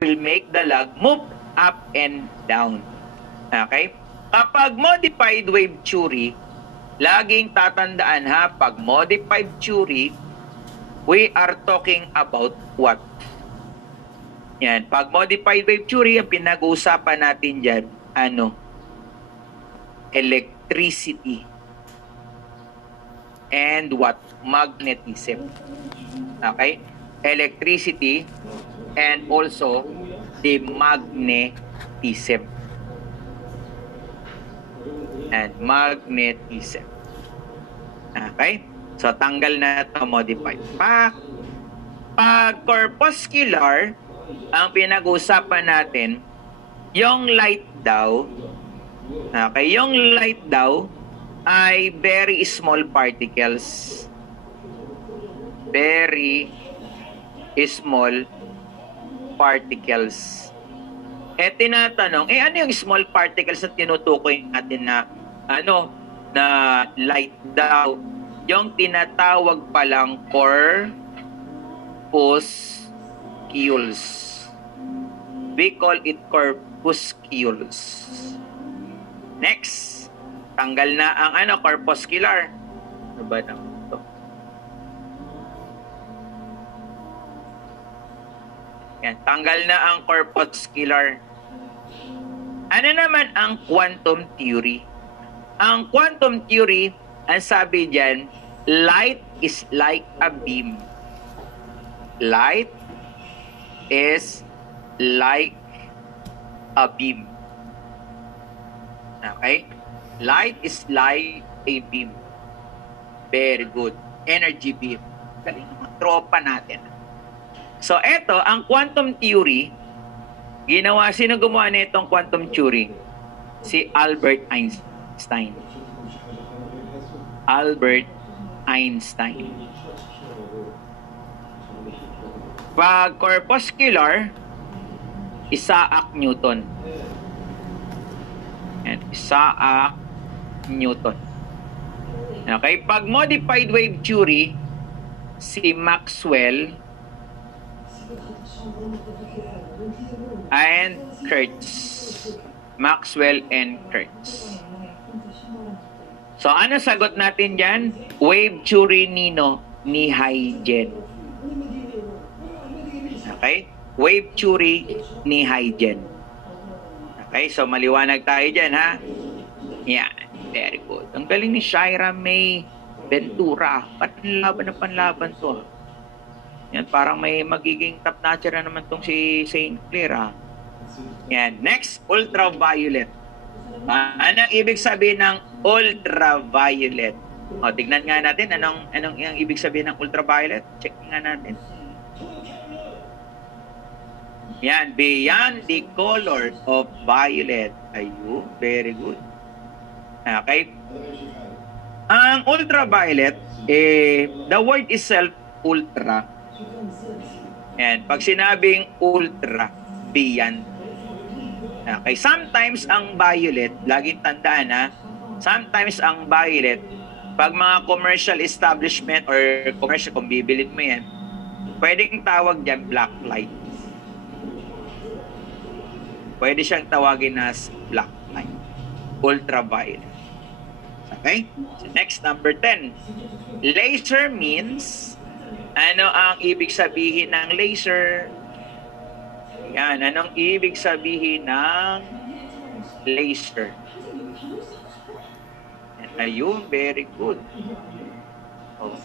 will make the log move up and down. Okay? Kapag modified wave theory, laging tatandaan ha, pag modified theory, we are talking about what? Yan. Pag modified wave theory, ang pinag-uusapan natin dyan, electricity. And what? Magnetism. Okay? Electricity and also the magnetism. And magnetism. Okay? So, tanggal na ito, modified. Pag corpuscular, ang pinag-usapan natin, yung light daw, okay, yung light daw ay very small particles. Very small particles. Tinatanong, ano yung small particles na tinutukoy natin na na light daw? Yung tinatawag palang corpuscles. We call it corpuscles. Next, tanggal na ang corpuscular. Ano ba naman ito? Yan, tanggal na ang corpuscular. Ano naman ang quantum theory? Ang quantum theory, ang sabi diyan, light is like a beam. Light is like a beam. Okay? Light is like a beam. Very good. Energy beam. Galing mga tropa natin. So, eto, ang quantum theory, sino gumawa na itong quantum theory? Si Albert Einstein. Albert Einstein. Pag corpuscular, Isaac Newton. And Isaac Newton. Okay, pag modified wave theory, si Maxwell and Hertz. Maxwell and Hertz. So, ano sagot natin dyan? Wave theory ni Huygens. Okay? Wave theory ni Huygens. Okay? So, maliwanag tayo dyan, ha? Yeah. Very good. Ang galing ni Shaira May Ventura. Panlaban to. Yan, parang may magiging top notcher na naman tong si St. Clair, ha? Yan. Next, ultraviolet. Anong ibig sabihin ng ultraviolet? O, tignan nga natin anong yung ibig sabihin ng ultraviolet. Check nga natin. Yan, beyond the color of violet. Ayun, very good. Okay? Ang ultraviolet, the word itself, ultra. Yan, pag sinabing ultra, beyond. Okay, sometimes ang violet, laging tandaan ha, sometimes ang violet, pag mga commercial establishment or commercial, kung bibilin mo yan, pwedeng tawag dyan black light. Pwede siyang tawagin as black light. Ultraviolet. Okay? So next, number 10. Laser means, ano ang ibig sabihin ng laser? Yan, anong ibig sabihin ng laser? Ayun, very good. Oh.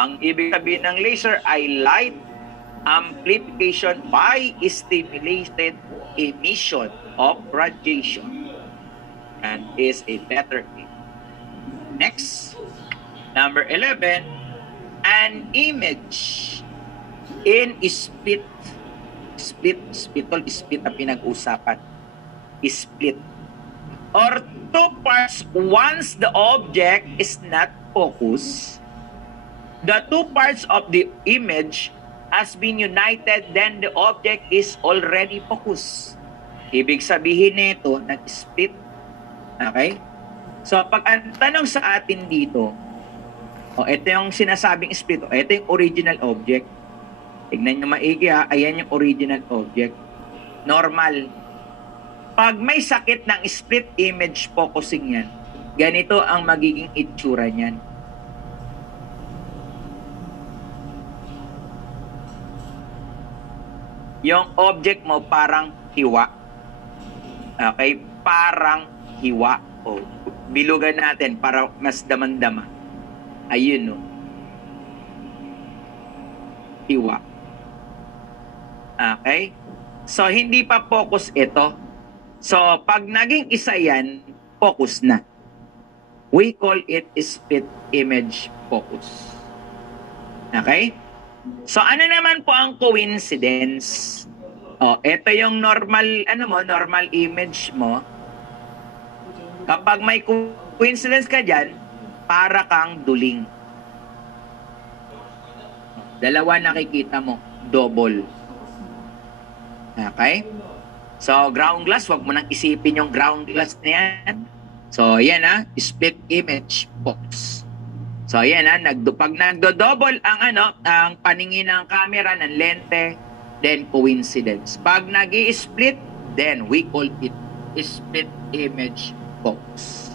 Ang ibig sabihin ng laser ay light amplification by stimulated emission of radiation, and is a better thing. Next, number 11, an image in split ang pinag-usapan. Split. Or two parts once the object is not focused. The two parts of the image has been united, then the object is already focused. Ibig sabihin nito, nag-split. Okay? So, pag ang tanong sa atin dito, ito yung sinasabing split, ito yung original object. Tignan nyo maigi ha, ayan yung original object. normal. Pag may sakit ng split image focusing yan, ganito ang magiging itsura niyan. Yung object mo parang hiwa. Okay? Parang hiwa. O, bilugan natin para mas damandama. Ayun, no? Hiwa. Okay? So, hindi pa focus ito. So, pag naging isa yan, focus na. We call it split image focus. Okay? So, ano naman po ang coincidence? Ito yung normal, normal image mo. Kapag may coincidence ka dyan, para kang duling. Dalawa nakikita mo, double. Okay? So, ground glass, wag mo nang isipin yung ground glass na yan. So, yan split image focus. So, yan pag nagdo-double ang paningin ng camera, ng lente, then coincidence. Pag nag-i-split, then we call it split image focus.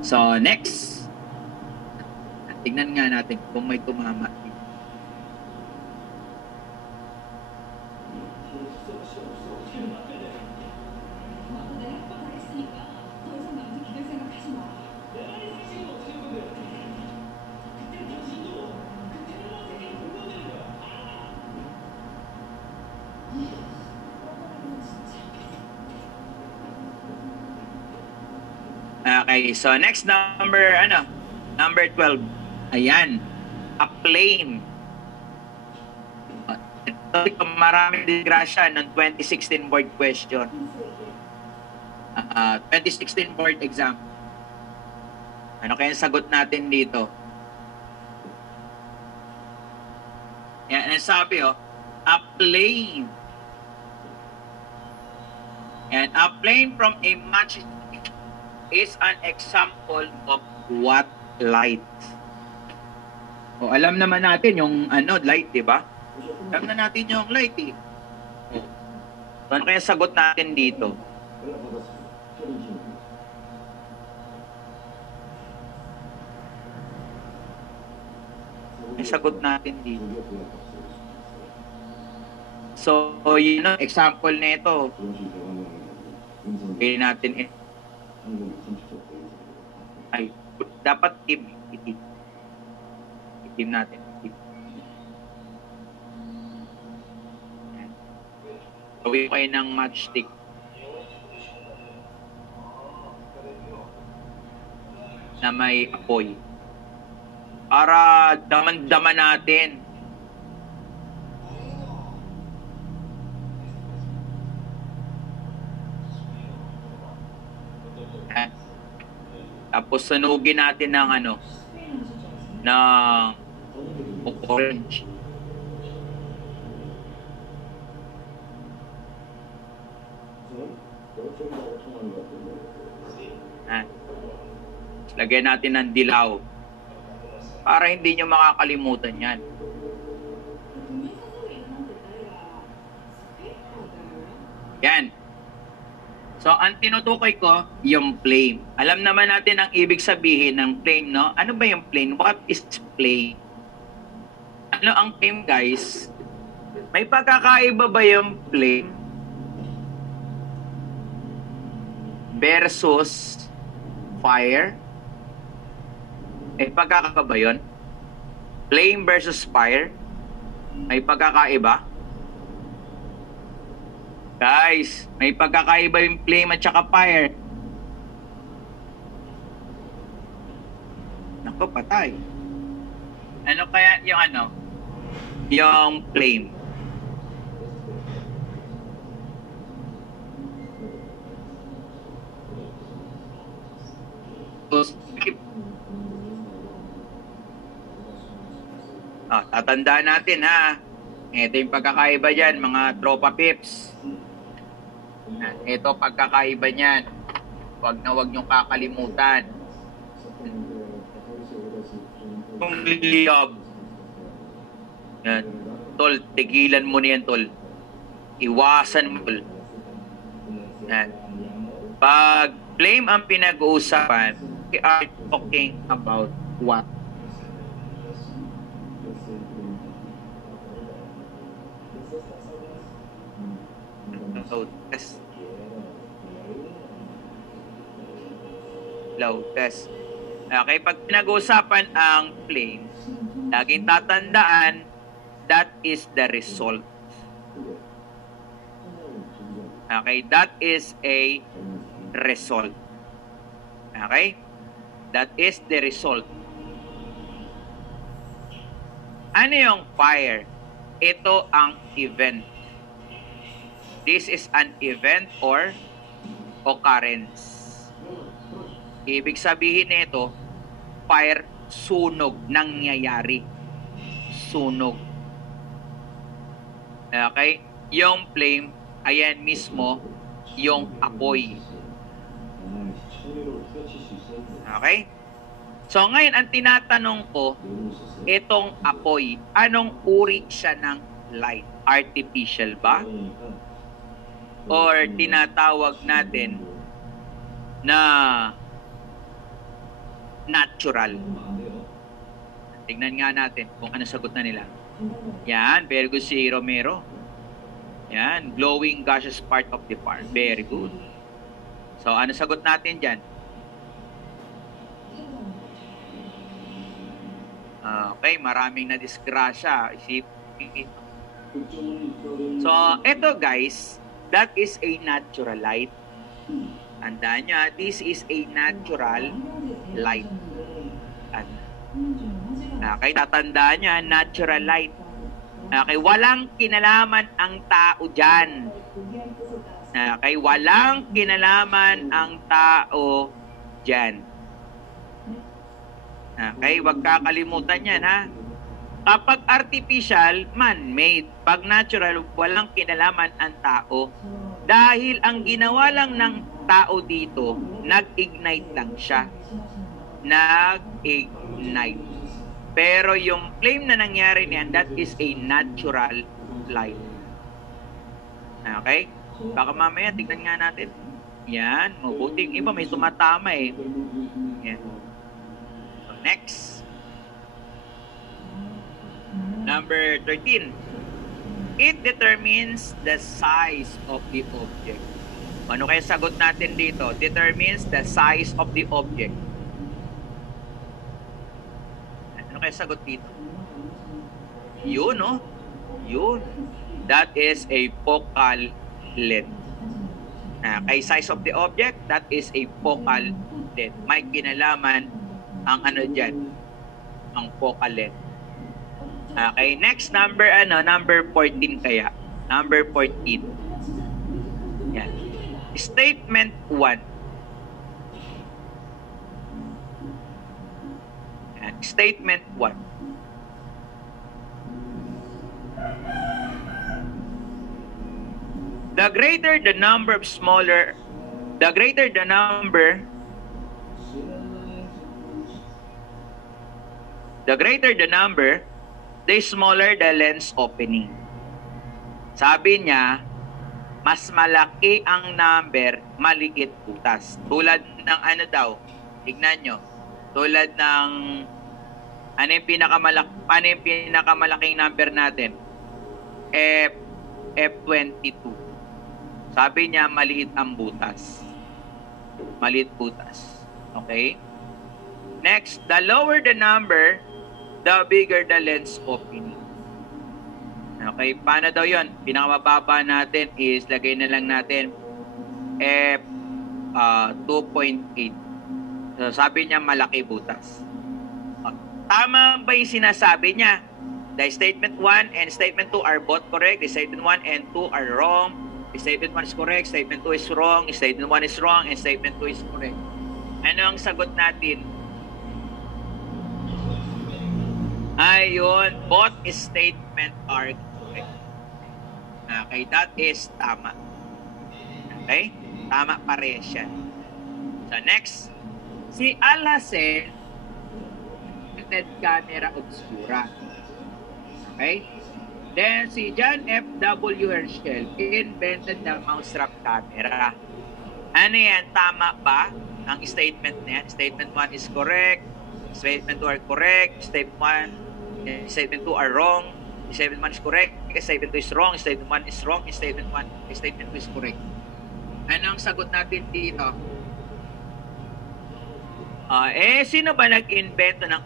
So, next. Tignan nga natin kung may tumama. Okay, so next number, number 12. Ayan, a plane. Ito, maraming disgrasya ng 2016 board question. 2016 board exam. Ano kaya sagot natin dito? Yan, ang sabi, a plane. And a plane from a match is an example of what light? Alam naman natin yung light, di ba? Alam na natin yung light, eh. Ano kaya sagot natin dito? Ang sagot natin dito. So, yun ang example nito. Kaya natin ay dapat itim natin. Gawin kayo ng matchstick na may apoy para daman-daman natin. Tapos sunugin natin ng ng orange. Lagyan natin ng dilaw para hindi nyo makakalimutan yan. Yan. So, ang tinutukoy ko, yung flame. Alam naman natin ang ibig sabihin ng flame, no? Ano ba yung flame? What is flame? Ano ang flame, guys? May pagkakaiba ba yung flame versus fire? May pagkakaiba ba yun? Flame versus fire? May pagkakaiba? Guys, may pagkakaiba yung flame at saka fire. Naku, patay. Ano kaya yung yung flame? Tatandaan natin, ha. Ito yung pagkakaiba dyan, mga tropa pips. Ito pagkakaiba niyan. Huwag niyong kakalimutan. Kung liyab. Yan. Tol, tigilan mo na yan, tol. Iwasan mo. Yan. Pag flame ang pinag-uusapan, we are talking about what? Load test. Load test. Okay, pag pinag-uusapan ang flame, laging tatandaan, that is the result. Okay, that is a result. Okay? That is the result. Ano yung fire? Ito ang event. This is an event or occurrence. Ibig sabihin nito, fire, sunog, nangyayari. Sunog. Okay? Yung flame, ayan mismo, yung apoy. Okay? So ngayon, ang tinatanong ko, itong apoy, anong uri siya ng light? Artificial ba? Or tinatawag natin na natural? Tingnan nga natin kung ano sagot na nila. Yan, very good si Romero. Yan, glowing gaseous part of the fire. Very good. So, ano sagot natin dyan? Okay, maraming na-disgrasya. So, eto guys, that is a natural light. Tandaan nyo, this is a natural light. Okay, tatandaan nyo, natural light. Okay, walang kinalaman ang tao dyan. Okay, walang kinalaman ang tao dyan. Okay, wag kakalimutan yan, ha? Kapag artificial, man-made. Pag natural, walang kinalaman ang tao. Dahil ang ginawa lang ng tao dito, nag-ignite lang siya. Nag-ignite. Pero yung flame na nangyari niyan, that is a natural light. Okay? Baka mamaya, tignan nga natin. Yan. Mabuting iba, may tumatama eh. Yan. So, next. Number 13. It determines the size of the object. Ano kaya sagot natin dito? Determines the size of the object. Ano kaya sagot dito? Yun, no? Yun. That is a focal length. Kay size of the object, that is a focal length. May kinalaman ang ano dyan, ang focal length. Okay, next number, number 14 kaya. Number 14. Yan. Statement 1. Yan. Statement 1. The greater the number of smaller, the greater the number, the smaller the lens opening. Sabi niya, mas malaki ang number, maliit butas. Tulad ng ano daw, tignan nyo, tulad ng, ano yung pinakamalaking number natin? F22. Sabi niya, maliit ang butas. Maliit butas. Okay? Next, the lower the number, the bigger the lens opening. Okay, paano daw yun? Pinakamababa natin is, lagay na lang natin F 2.8. So, sabi niya, malaki butas. Tama ba yung sinasabi niya? The statement 1 and statement 2 are both correct. The statement 1 and 2 are wrong. Statement 1 is correct, statement 2 is wrong, statement 1 is wrong, and statement 2 is correct. Ano ang sagot natin? Ayun, both statement are correct. Okay, that is tama. Okay? Tama parehas yan. So next, si Alhazen, tinted camera obscura. Okay? Then si John F. W. Herschel invented the mousetrap camera. Ano yan? Tama ba ang statement niya? Statement 1 is correct. Statement 2 are correct. Statement 2 are wrong. Statement 1 is correct. Statement 2 is wrong. Statement 1 is wrong. Statement 2 is correct. Ano ang sagot natin dito? Sino ba nag-invento ng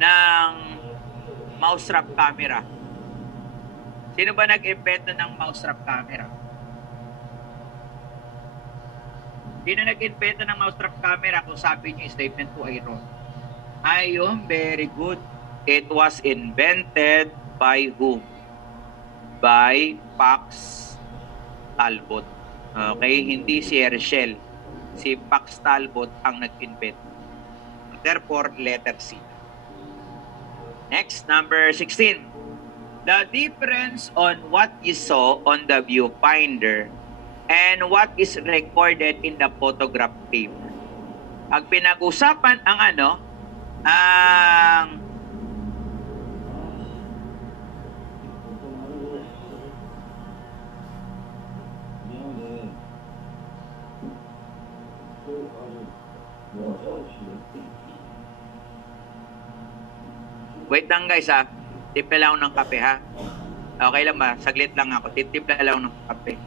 ng mousetrap camera? Sino ba nag-invento ng mousetrap camera? Sino nag-invento ng mousetrap camera kung sabi niyo statement 2 ay wrong? Ayun, very good. It was invented by whom? By Pax Talbot. Okay, hindi si Herschel. Si Pax Talbot ang nag-invent. Therefore, letter C. Next, number 16. The difference on what you saw on the viewfinder and what is recorded in the photograph paper. Ang pinag-usapan ang wait lang guys Timpla lang ng kape ha. Okay lang ba? Saglit lang ako. Timpla lang ng kape.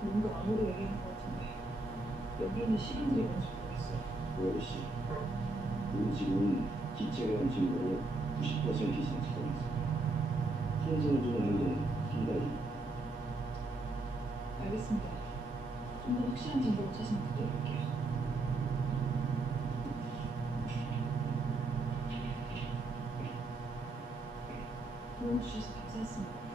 뭔가 아무도 얘기하는 것 같은데 여기는 시간들이 뭔지 모르겠어. 그것이 우리 지금 기체에 대한 증거를 90% 이상 찾아냈어. 현상을 주는 행동은 상당히. 알겠습니다. 좀 더 확실한 증거를 찾으면 부탁드릴게요. 도움 주셔서 감사했습니다.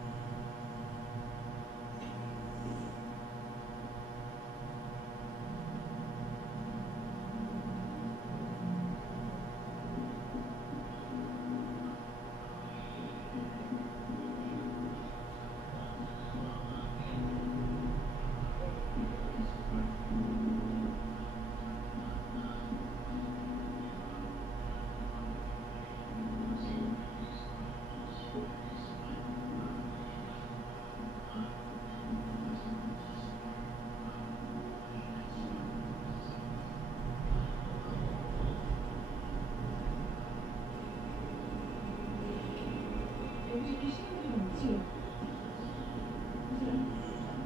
여기 시간들이 많지?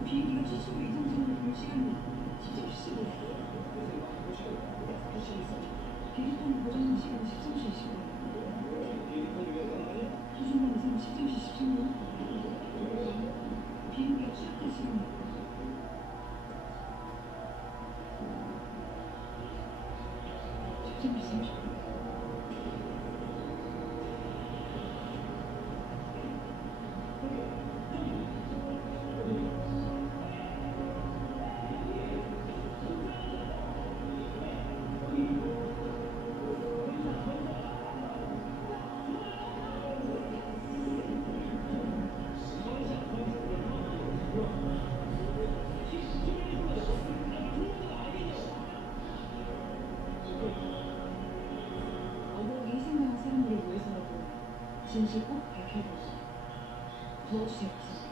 비행기가 70분 이상 지나면 시간이 13시 15분. 비행기판 고장 시간이 13시 25분. 2시간 이상 13시 13분. 잠깐 시간 내. 좀 있으면 좋겠다. 어묵이 희생당한 사람들을 위해서라도 진실 꼭 밝혀보고 도와주세요, 박사님.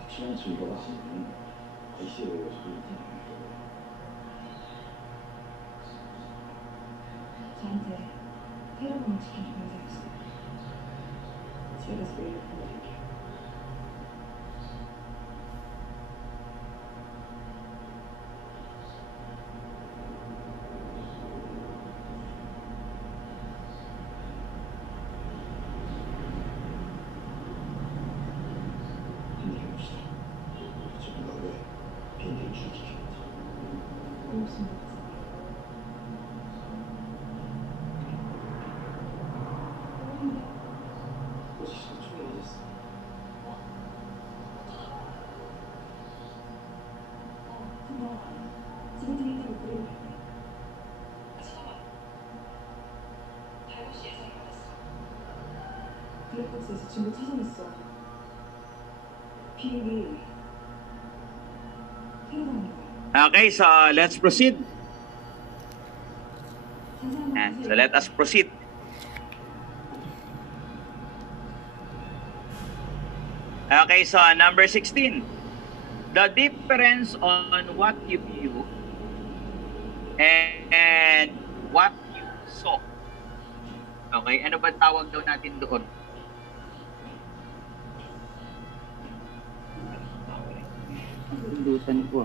확실한 증거가 없으면 ICU에서 저한테 테러범을 지켜준 감사했어요. 제가 소리를 불러드릴게요. 힘내봅시다. 전가 왜 빈대를 죽이겠지? 고맙습니다, 박사님. 고시가 초라해졌어. 그거 지금 있다고 그러고 있네. 잠깐만. 달고씨 예상이 받았어. 블랙박스에서 증거 찾아냈어. 비밀이 테러당한 거야. Okay, so let's proceed. 자세한 건 So let us proceed. Okay, so number 16. The difference on what you view and what you saw. Okay, ano ba tawag daw natin doon? Pindutan ko.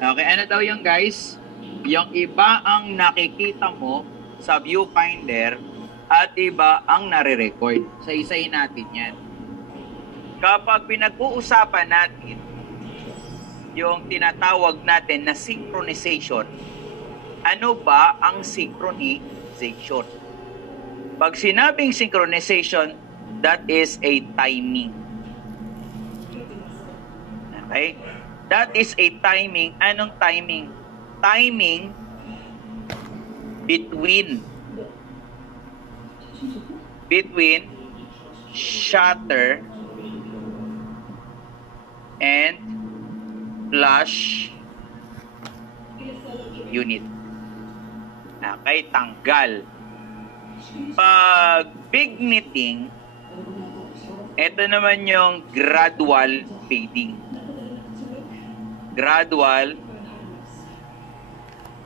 Okay, ano daw yung guys? Yung iba ang nakikita mo sa viewfinder at iba ang nare-record. Sa isahin natin yan. Kapag pinag-uusapan natin yung tinatawag natin na synchronization, ano ba ang synchronization? Pag sinabing synchronization, that is a timing. Okay? That is a timing. Anong timing? Timing between shutter and flash unit. Okay, tanggal. Pag igniting, ito naman yung gradual fading. Gradual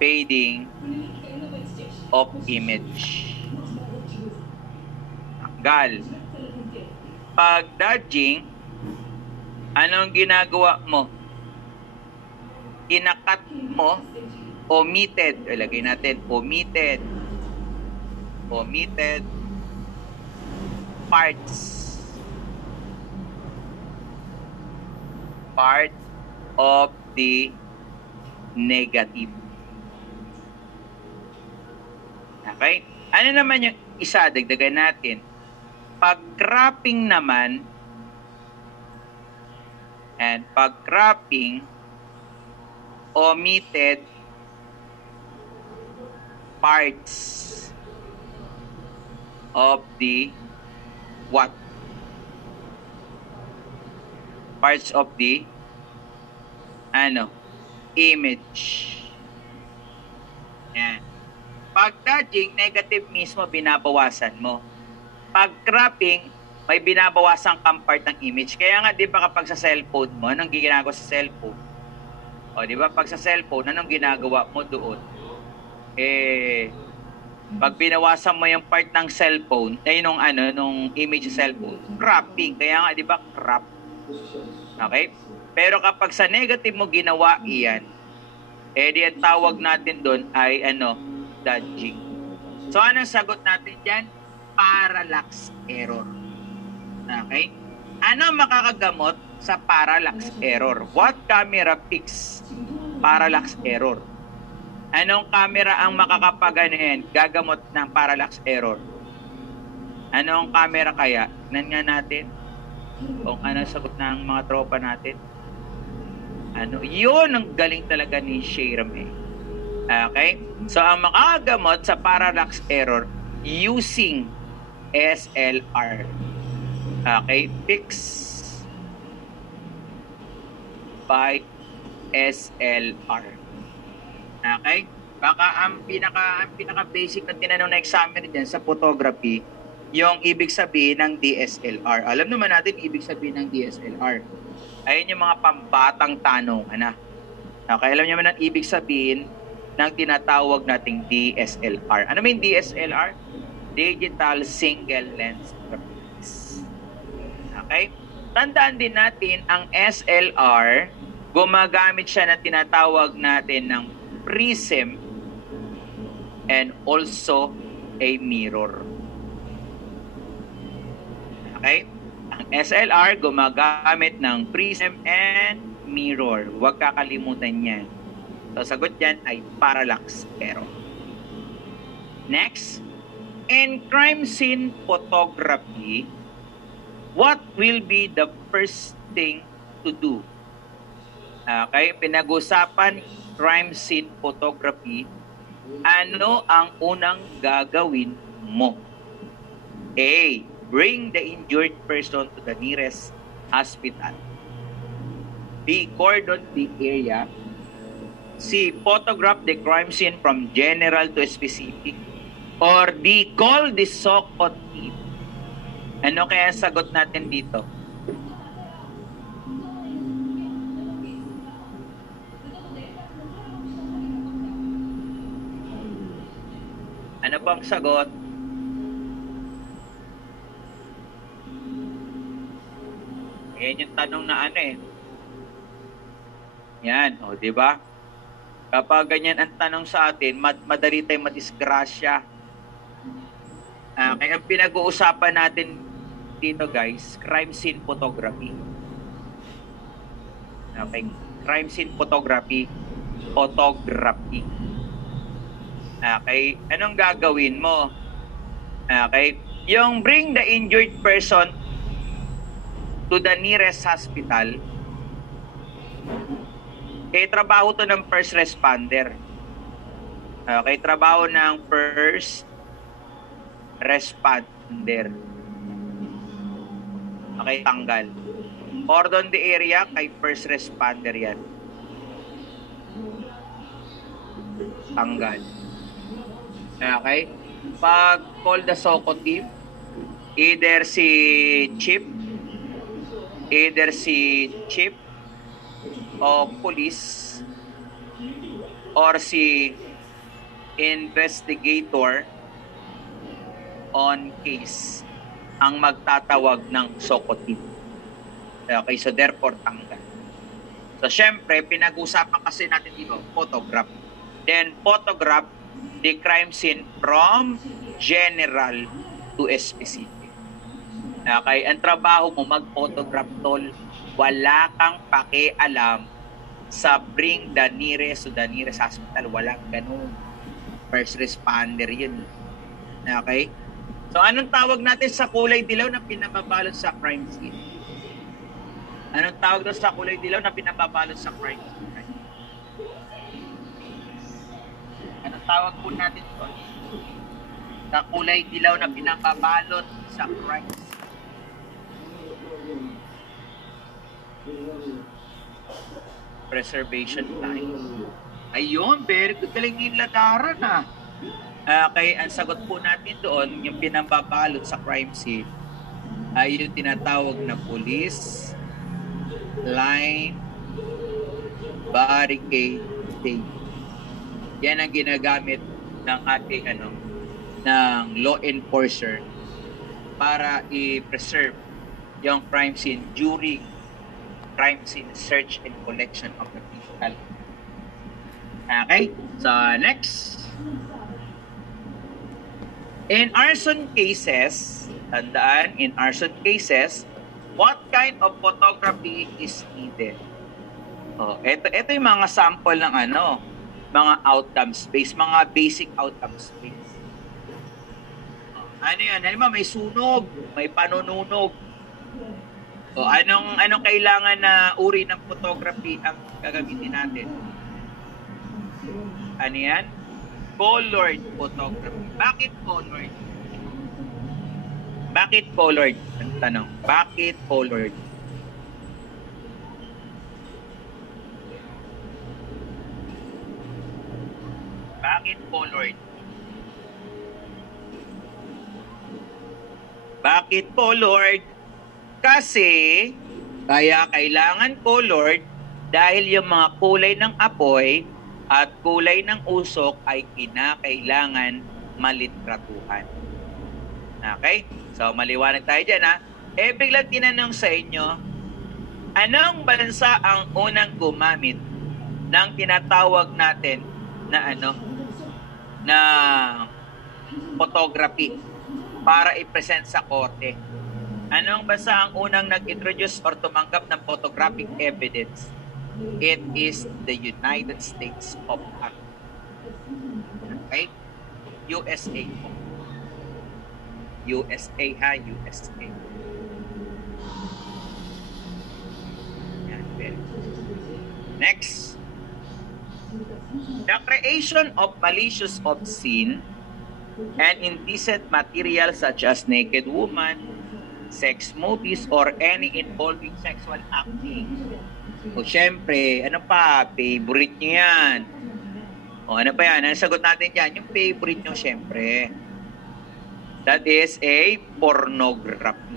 fading of image. Tanggal. Pag dodging, anong ginagawa mo? Inakat mo, omitted. Ilagay natin, omitted. Omitted parts. Part of the negative. Okay? Ano naman yung isa? Dagdagan natin. Pag cropping naman, and pag cropping, omitted parts of the what? Parts of the image. Yan. Pag dodging, negative mismo, binabawasan mo. Pag cropping, may binabawasan kang part ng image. Kaya nga, di ba kapag sa cellphone mo, anong ginagawa sa cellphone? O, di ba pag sa cellphone, anong ginagawa mo doon? Pag binawasan mo yung part ng cellphone, nung image sa cellphone, cropping. Kaya nga, di ba, crop. Okay? Pero kapag sa negative mo ginawa iyan, di ang tawag natin doon ay dodging. So, anong sagot natin dyan? Parallax error. Okay? Ano makakagamot sa parallax error? What camera fix parallax error? Anong camera ang gagamot ng parallax error? Anong camera kaya? Tignan nga natin kung ano sagot ng mga tropa natin. Yun ang galing talaga ni Shayram eh. Okay? So, ang makagamot sa parallax error using SLR. Okay? Fix by SLR. Okay? Baka ang pinaka-basic na tinanong na examiner dyan sa photography, yung ibig sabihin ng DSLR. Alam naman natin ibig sabihin ng DSLR. Ayun yung mga pambatang tanong. Okay, alam niyo naman ang ibig sabihin ng tinatawag nating DSLR. Ano may DSLR? Digital Single Lens Reflex. Okay? Tandaan din natin ang SLR, gumagamit siya na tinatawag natin ng prism and also a mirror. Okay? Ang SLR gumagamit ng prism and mirror. Huwag kakalimutan yan. So, sagot yan ay parallax error. Next, in crime scene photography, what will be the first thing to do? Okay, pinag-usapan crime scene photography. Ano ang unang gagawin mo? A. Bring the injured person to the nearest hospital. B. Cordon the area. C. Photograph the crime scene from general to specific. Or D. Call the SOCO team. Ano kaya sagot natin dito? Ano bang sagot? Yan yung tanong na Yan, di ba? Kapag ganyan ang tanong sa atin, madali tayong madisgrasya. Kaya ang pinag-uusapan natin dito guys, crime scene photography. Okay, crime scene photography. Okay, anong gagawin mo? Okay, yung bring the injured person to the nearest hospital, trabaho to ng first responder. Okay, trabaho ng first responder. Okay, tanggal. Cordon the area, kay first responder yan. Tanggal. Okay? Pag call the SOCO team, either si chief o police or si investigator on case ang magtatawag ng SOCO team. Okay, so therefore tanggal. So syempre, pinag-usapan kasi natin dito, photograph. Then photograph the crime scene from general to specific. Okay, ang trabaho mo mag-photograph tol. Wala kang pakialam sa bring the nearest to the nearest hospital. Walang ganun. First responder yun. Okay? So anong tawag natin sa kulay dilaw na pinababalot sa crime scene? Anong tawag doon sa kulay dilaw na pinababalot sa crime scene? Anong tawag po natin doon? Sa kulay dilaw na pinababalot sa crime scene. Preservation line. Ayun, very good. Galing yung ladaran Okay, ang sagot po natin doon, yung pinababalot sa crime scene, ay yung tinatawag na police line barricade stage. Yan ang ginagamit ng ating ng law enforcer para i-preserve yung crime scene during crime scene search and collection of the physical. Okay? So, next. In arson cases, tandaan, in arson cases, what kind of photography is needed? Oh, ito yung mga sample ng mga outcomes based, mga basic outcomes based. Oh, ano yan? Halimbawa, may sunog, may panununog. O anong kailangan na uri ng photography ang gagamitin natin? Ano yan? Colored photography. Bakit colored? Bakit colored? Ang tanong. Bakit colored? Bakit colored? Bakit colored? Kasi kaya kailangan colored dahil yung mga kulay ng apoy at kulay ng usok ay kinakailangan malitratuhan. Okay? So, maliwanag tayo dyan, ha? Biglang tinanong sa inyo, anong bansa ang unang gumamit ng tinatawag natin na na photography para i-present sa korte? Anong bansa ang unang nag-introduce or tumanggap ng photographic evidence? It is the United States of America. Okay? USA. USA, ha? USA. Yan, very good. Next. The creation of malicious, obscene, and indecent material such as naked woman, sex movies, or any involving sexual acting. O syempre, ano pa? Favorite nyo yan. O ano pa yan? Ang sagot natin dyan, yung favorite nyo syempre. That is a pornography.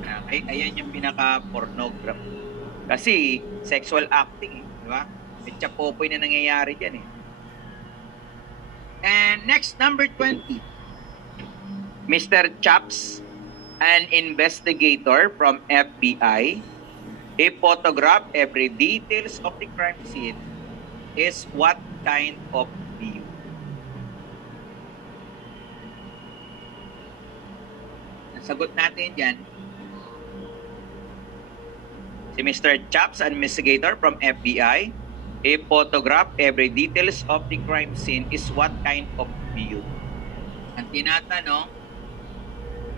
Okay? Ayan yung pinaka-pornography. Kasi, sexual acting, di ba? May tsapopoy na nangyayari dyan eh. And next, number 20. Mr. Chaps, an investigator from FBI, he photographed every details of the crime scene is what kind of view? Ang sagot natin dyan, si Mr. Chaps, an investigator from FBI, he photographed every details of the crime scene is what kind of view? Ang tinatanong,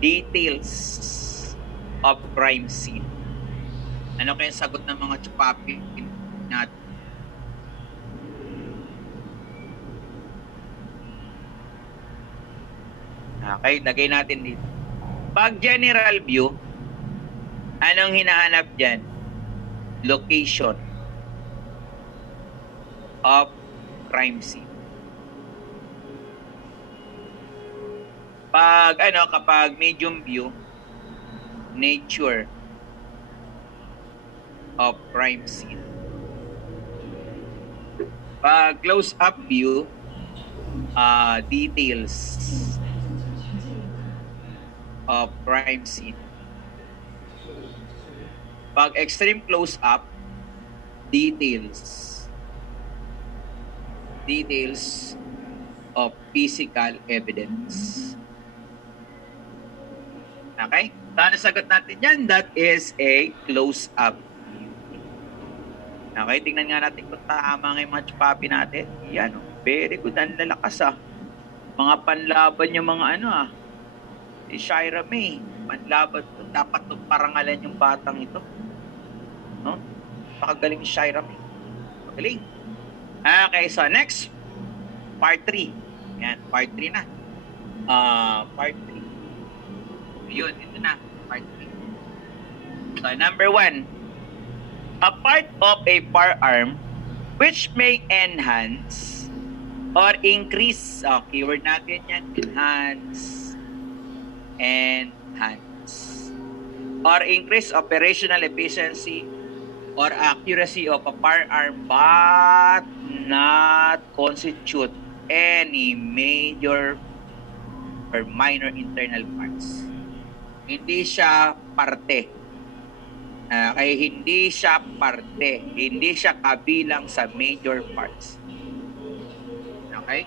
details of crime scene. Ano kaya sagot ng mga chupapi natin? Okay, lagay natin dito. Pag general view, anong hinahanap dyan? Location of crime scene. Pag kapag medium view, nature of crime scene. Pag close up view, details of crime scene. Pag extreme close up, details of physical evidence. Okay? Sana sagot natin yan. That is a close up. Okay, tingnan nga natin kung tama nga yung mga chupapi natin. Yan, very good. Ang lalakas Mga panlaban yung mga si Shira May. Panlaban to. Dapat to parangalan yung batang ito. No? Pakagaling si Shira May. Magaling. Okay, so next. Part 3. Yan, part 3 na. Part 3. Yun, ito na. Part 3. So, number 1. A part of a firearm which may enhance or increase, keyword natin yan, enhance. parts or increase operational efficiency or accuracy of a firearm but not constitute any major or minor internal parts. Hindi siya parte. Kaya hindi siya parte. Hindi siya kabilang sa major parts. Okay?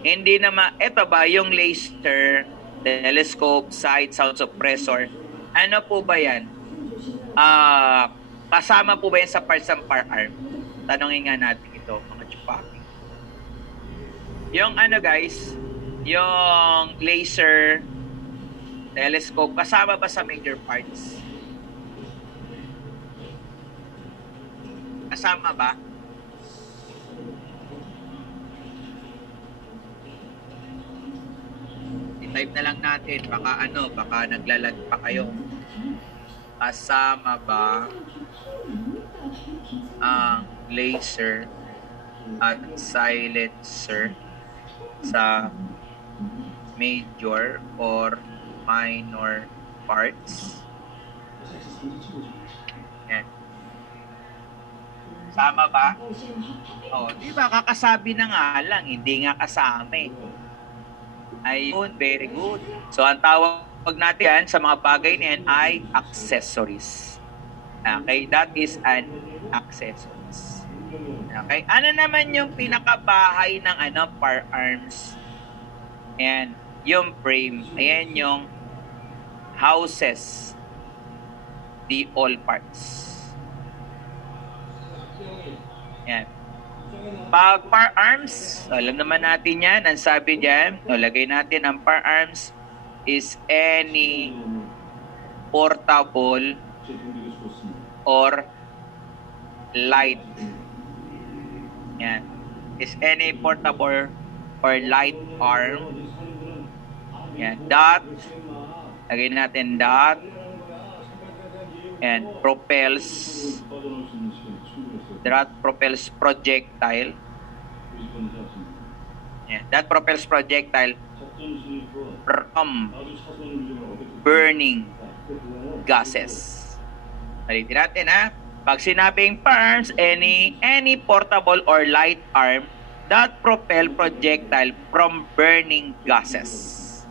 Hindi naman, ito ba yung laser, telescope, sight, sound suppressor, ano po ba yan? Kasama po ba yan sa parts ng firearm? Tanongin nga natin ito, mga chupaki. Yung ano guys, yung laser, telescope, kasama ba sa major parts? Kasama ba? I-type na lang natin, baka naglalag pa kayo. Kasama ba ang laser at silencer sa major or minor parts? Yan. Sama ba? Di ba kakasabi na nga lang, hindi nga kasama eh. Ayun, very good. So, ang tawag natin yan sa mga bagay na yan ay accessories. Okay, that is an accessories. Okay, ano naman yung pinakabahay ng firearms? Ayan, yung frame. Ayan yung houses the all parts. Ayan. Pag firearms, alam naman natin yan. Ang sabi dyan, lagay natin ang firearms is any portable or light. Yan. Is any portable or light arm. Yan. Dot. Lagay natin dot. And propels. That propels projectile. Yeah, that propels projectile from burning gases. Palitin natin ha. Pag sinabing firearms, any portable or light arm that propel projectile from burning gases.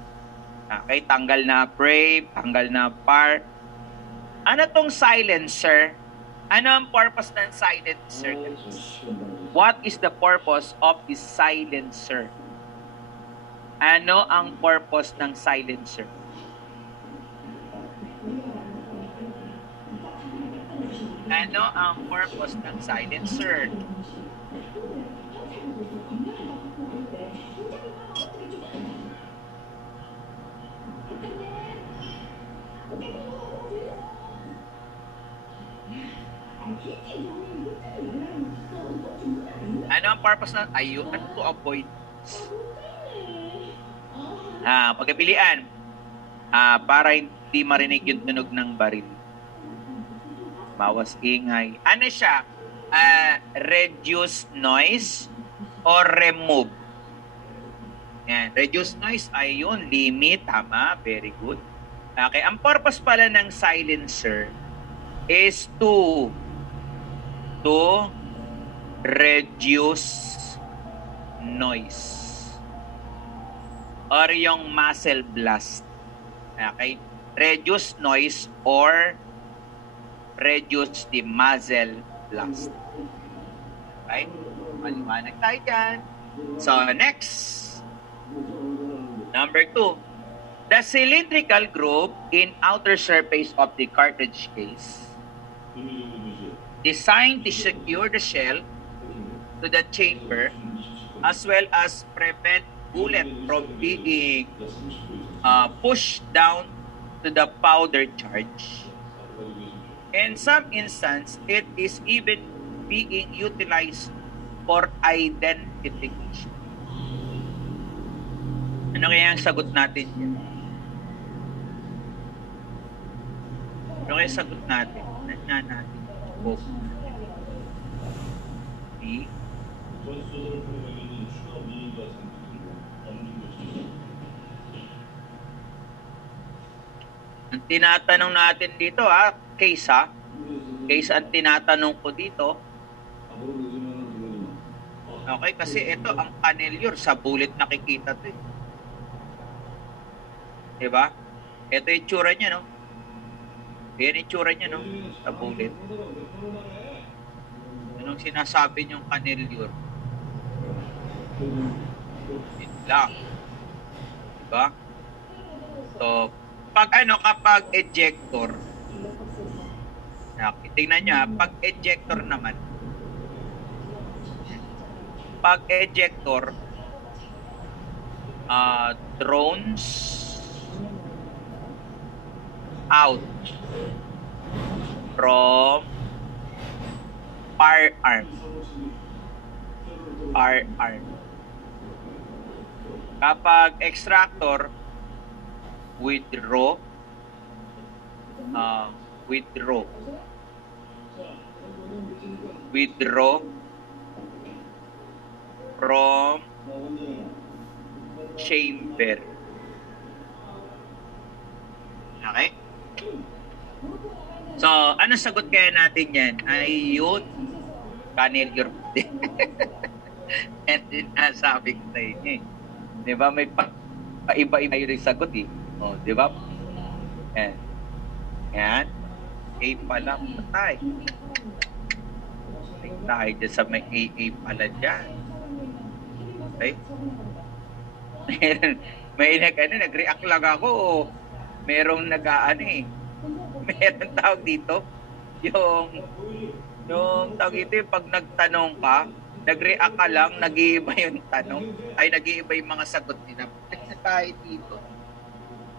Okay, tanggal na frame, tanggal na part. Ano tong silencer? Ano ang purpose ng silencer? What is the purpose of the silencer? Ano ang purpose ng silencer? Ano ang purpose ng silencer? Ano ang purpose ng ayun to avoid? Pagpipilian. Para hindi marinig yung tunog ng baril. Bawas ingay. Ano siya? Reduce noise or remove? Yan. Reduce noise ay yun. Limit. Tama. Very good. Okay. Ang purpose pala ng silencer is to reduce noise or yung muzzle blast. Okay? Reduce noise or reduce the muzzle blast. Okay? Maliwanag tayo dyan. So, next. Number 2. The cylindrical groove in outer surface of the cartridge case designed to secure the shell to the chamber as well as prevent bullet from being pushed down to the powder charge. In some instances, it is even being utilized for identification. Ano kaya ang sagot natin dyan? Ano kaya sagot natin? Nandiyan natin. B. Ang tinatanong natin dito case Case ang tinatanong ko dito. Okay, kasi ito ang canelure sa bullet nakikita to eh. Diba? Ito yung tsura niya, no? Yan yung tsura niya, no? Sa bullet. Anong sinasabi niyong canelure? Yun lang. Diba? So, kapag ejector, tingnan nyo pag ejector naman, pag ejector, drones out from firearm. Kapag extractor, withdraw from chamber. Okay? So, ano sagot kaya natin yan? Ay yun, canelure. And then, sabi ko sa inyo di ba may paiba-iba yung sagot eh. O, di ba? Yan. Yan. A pala, patay. Tayo dyan sa may AA pala dyan. Okay? May nag-react lang ako. Merong meron tawag dito. Yung tawag dito, pag nagtanong ka, nag-react ka lang, nag-iiba yung tanong. Ay, nag-iiba yung mga sagot nila. Tayo dito.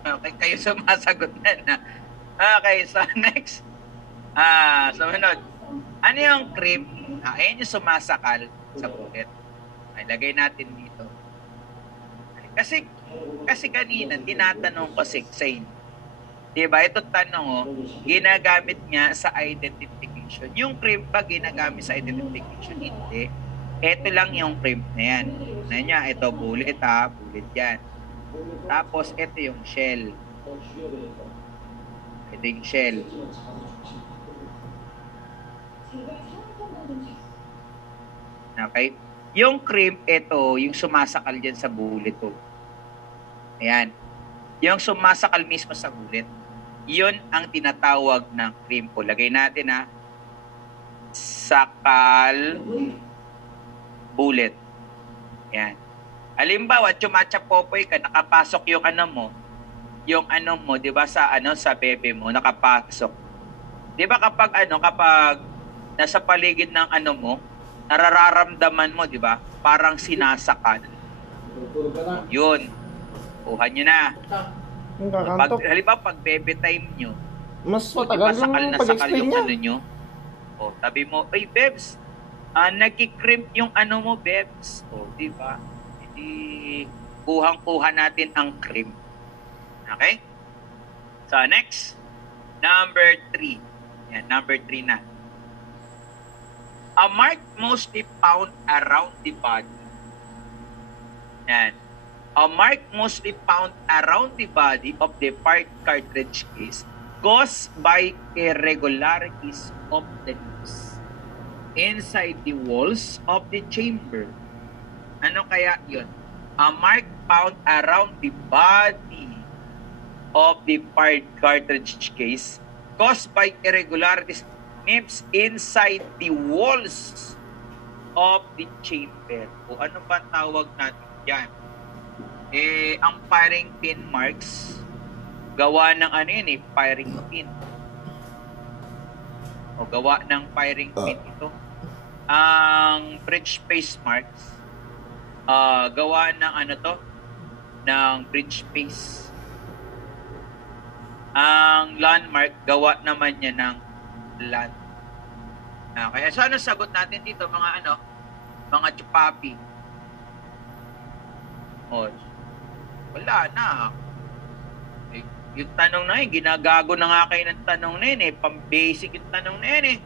Okay, kayo sumasagot na. Okay, so next. Sumunod. Ano yung cream? Ayan yung sumasakal sa buket. Ay, lagay natin dito. Kasi kanina, tinatanong ko si Zane. Diba? Ito tanong, ginagamit niya sa identification. Yung cream pa ginagamit sa identification? Hindi. Ito lang yung cream na yan. Na niya, ito bullet bullet yan. Tapos, ito yung shell. Ito yung shell. Okay? Yung cream, ito, yung sumasakal dyan sa bullet to. Ayan. Yung sumasakal mismo sa bullet, yun ang tinatawag ng cream po. Lagay natin sakal bullet. Ayan. Halimbawa, chumachapopoy ka, nakapasok yung mo, 'di ba sa sa bebe mo, nakapasok. 'Di ba kapag nasa paligid ng mo, nararamdaman mo, 'di ba? Parang sinasakal. Yun. Kuha nyo na. Halimbawa, pag bebe time nyo, mas matagal lang pag-explain niya. Nyo. O, tabi mo, ay, Bebs, nagkikrimp yung mo, Bebs. O, di ba? Hindi, kuhang-kuha natin ang crimp. Okay? So, next. Number 3. Yan, number 3 na. A mark mostly found around the body. Yan. A mark mostly found around the body of the fired cartridge case caused by irregularities of the leaves inside the walls of the chamber. Ano kaya yun? A mark found around the body of the fired cartridge case caused by irregularities inside the walls of the chamber. O ano ba tawag natin dyan? Ang firing pin marks, gawa ng firing pin. O gawa ng firing pin ito. Ang bridge face marks, gawa ng ng bridge face. Ang landmark, gawa naman niya ng land. Kaya so ano sagot natin dito mga chupapi? Wala na. Yung tanong na yun, ginagago na nga kayo ng tanong na yun pang-basic yung tanong na yun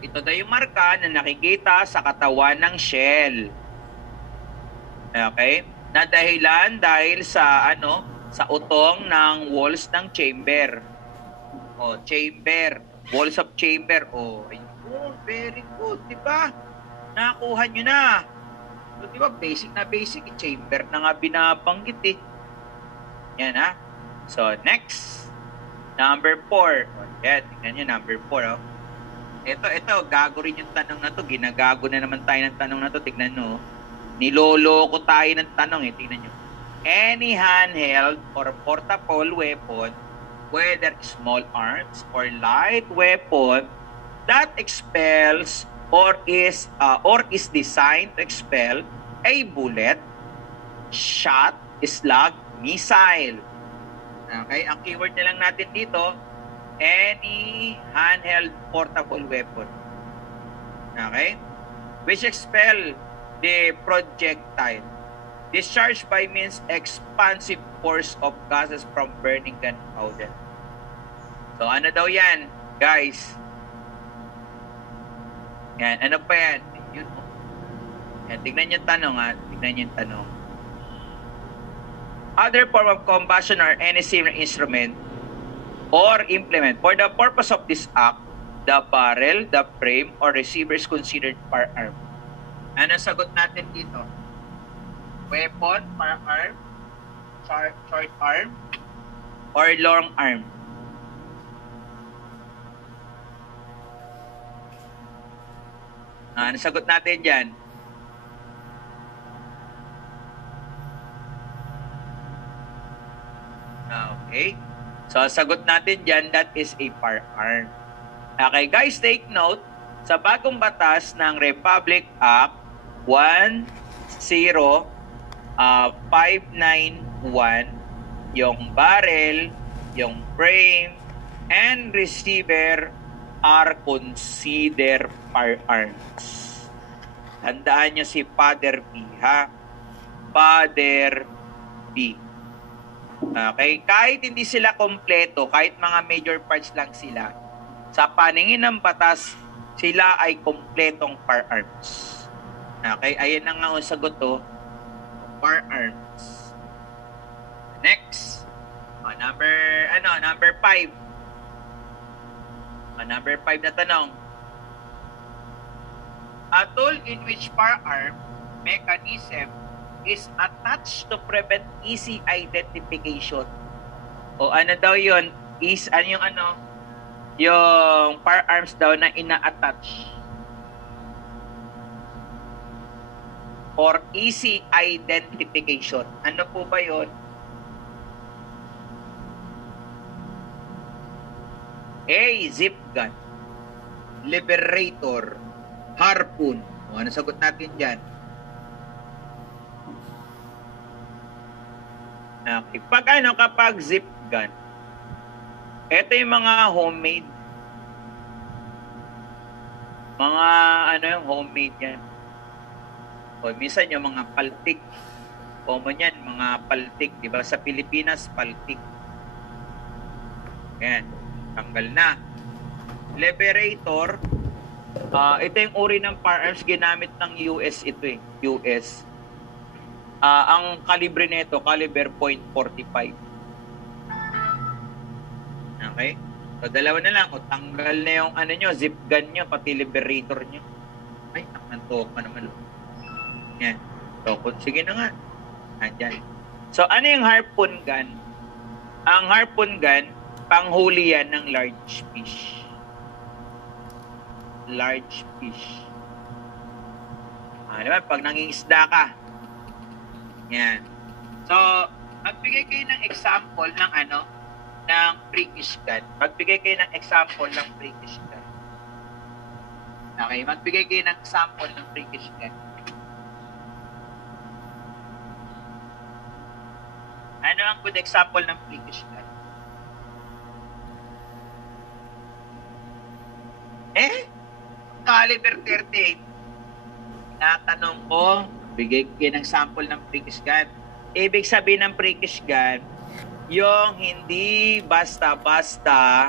ito daw yung marka na nakikita sa katawan ng shell. Okay? Na dahil sa sa utong ng walls ng chamber. Chamber. Walls of chamber. Ayun, very good, di ba? Nakuha nyo na. So, di ba, basic na basic. Chamber na nga binabanggit eh. Yan ha. So, next. Number 4. Yan, tingnan nyo, number 4. Ito, gago rin yung tanong na to. Ginagago na naman tayo ng tanong na to. Tignan nyo. Niloloko tayo ng tanong eh. Tignan nyo. Any handheld or portable weapon, whether small arms or light weapon, that expels or is designed to expel a bullet, shot, slug, missile. Okay, ang keyword na lang natin dito, any handheld portable weapon. Okay? Which expel the projectile discharged by means expansive force of gases from burning gunpowder. So ano daw yan, guys? Yan, ano pa yan? Yun. Yan, tignan yung tanong ha. Tignan yung tanong. Other form of combustion or any similar instrument or implement. For the purpose of this act, the barrel, the frame, or receiver is considered firearm. Ano sagot natin dito? Weapon, firearm, short arm, or long arm? Ano sagot natin dyan? Okay. So, sagot natin dyan, that is a firearm. Okay, guys, take note. Sa bagong batas ng Republic Act 591, yung barrel, yung frame, and receiver are considered firearms. Tandaan nyo si Father B, ha? Father B. Okay? Kahit hindi sila kompleto, kahit mga major parts lang sila, sa paningin ng batas, sila ay kompletong firearms. Okay? Ayan na nga ang sagot to. Firearms. Next. Number 5. Number 5 na tanong. A tool in which firearm mechanism is attached to prevent easy identification. O ano daw yun? Yung firearms daw na ina-attach for easy identification. Ano po ba yun? A. Zip gun, Liberator, Harpoon. O, ano sagot natin dyan? Okay. Kapag zip gun, ito yung mga homemade. Homemade yan. O, minsan yung mga paltik. Common yan, mga paltik. Diba? Sa Pilipinas, paltik. Yan. Tanggal na. Liberator, ito yung uri ng firearms ginamit ng US ito eh. US. Ang kalibre nito, caliber .45. Okay? So, dalawa na lang. O, tanggal na yung zip gun nyo, pati liberator nyo. Ay, nantok pa naman. Yan. So, sige na nga. Andyan. So, ano yung harpoon gun? Ang harpoon gun, panghuli yan ng large fish. Large fish. Diba? Pag nangingisda ka. Yan. So, magbigay kayo ng example ng ng freakish gun. Magbigay kayo ng example ng freakish gun. Okay, magbigay kayo ng example ng freakish gun. Ano ang good example ng freakish gun? Caliber 38. Natanong ko, bigay kayo ng sample ng freakish gun. Ibig sabihin ng freakish gun, yung hindi basta-basta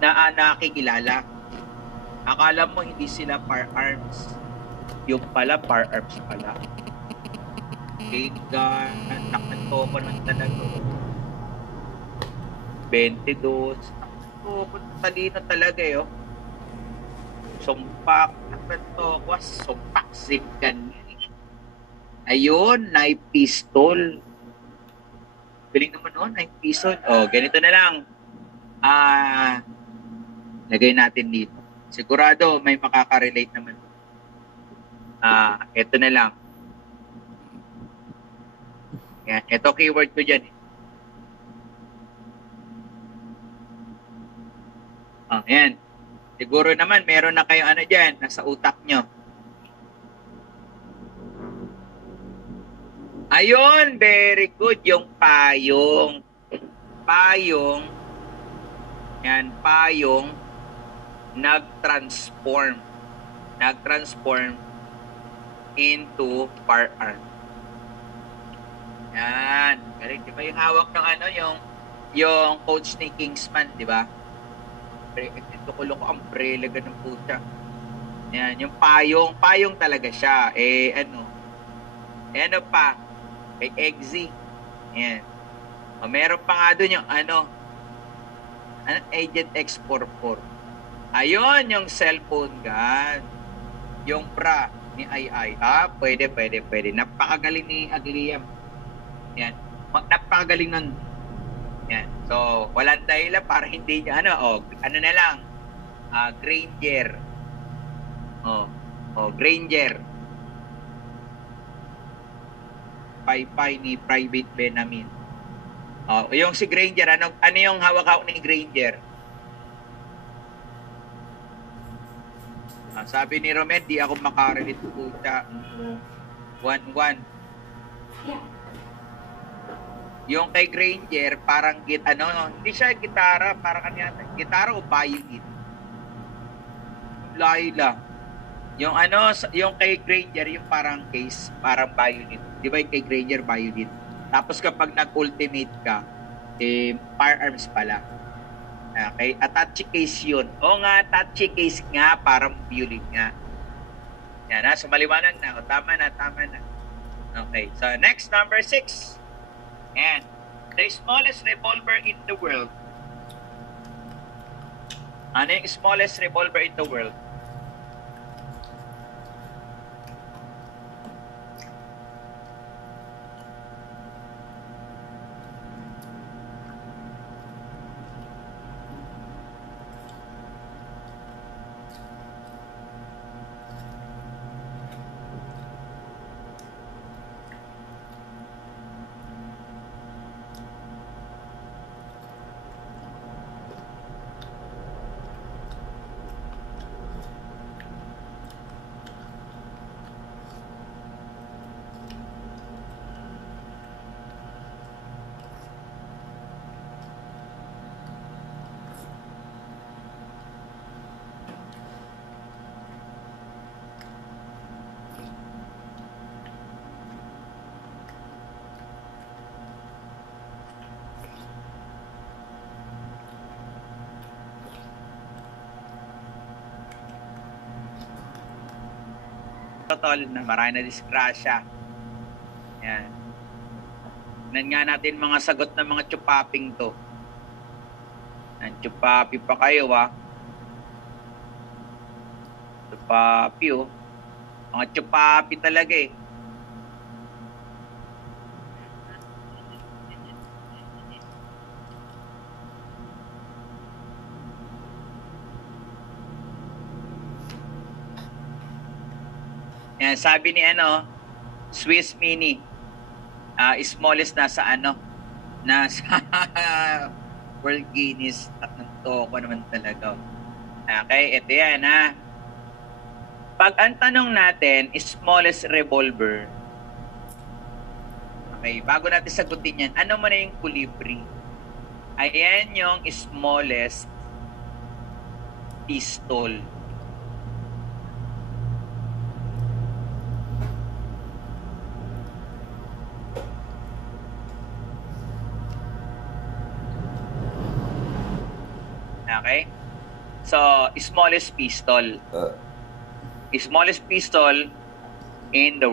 na nakikilala. Akala mo hindi sila firearms. Yung pala firearms pala. chain gun, nakatoko naman talaga. 22. Nakatoko, talino talaga eh. Oh. Sumpak, nakatoko, sumpak, zipgan. Ayun, knife pistol. Galing naman oh, knife pistol. Oh, ganito na lang. Lagay natin dito. Sigurado may makaka-relate naman. Ito na lang. Yan, ito keyword ko dyan. Yan. Siguro naman meron na kayo ano dyan, nasa utak nyo. Ayun, very good. Yung payong. Payong. Yan, payong nag-transform into firearm. Yan. Galing, di ba yung hawak ng ano, yung coach ni Kingsman, di ba? Ito ko ang umbrella, ganun po siya. Yan, yung payong talaga siya. Ano pa? Kay Eggsy. Yan. Meron pa nga doon yung Agent X44. Ayun, yung cellphone gun. Yung bra ni Ai. Pwede. Napakagaling ni Agliam. Yan. Napakagaling nun. Yan. So, walang dahilan para hindi niya, ano na lang. Granger. Granger. Paypay ni Private Benjamin. Yung si Granger, ano yung hawak-hawak ni Granger? Sabi ni Romed, di ako makarelate po siya. 1-1. Yung kay Granger, parang hindi siya gitara, parang gitara o violin. Laila. Yung kay Granger, yung parang case, parang violin. Di ba yung kay Granger, violin? Tapos kapag nag-ultimate ka, firearms pala. Okay, attached case yun. O nga, attached case nga, parang violin nga. Yan so maliwanag na. Tama na. Okay, so next, number 6. And the smallest revolver in the world. Ano yung smallest revolver in the world? Tol, na marami na disgrasya. Yan. Tignan nga natin mga sagot ng mga chupaping to. Chupapi pa kayo Chupapi Mga chupapi talaga eh. Yan, sabi ni Swiss Mini, smallest nasa nasa World Guinness. At toko naman talaga. Okay, ito yan Pag ang tanong natin, smallest revolver. Okay, bago natin sagutin yan, ano man yung kulibri? Ayan yung smallest pistol. Okay? So, smallest pistol. Smallest pistol in the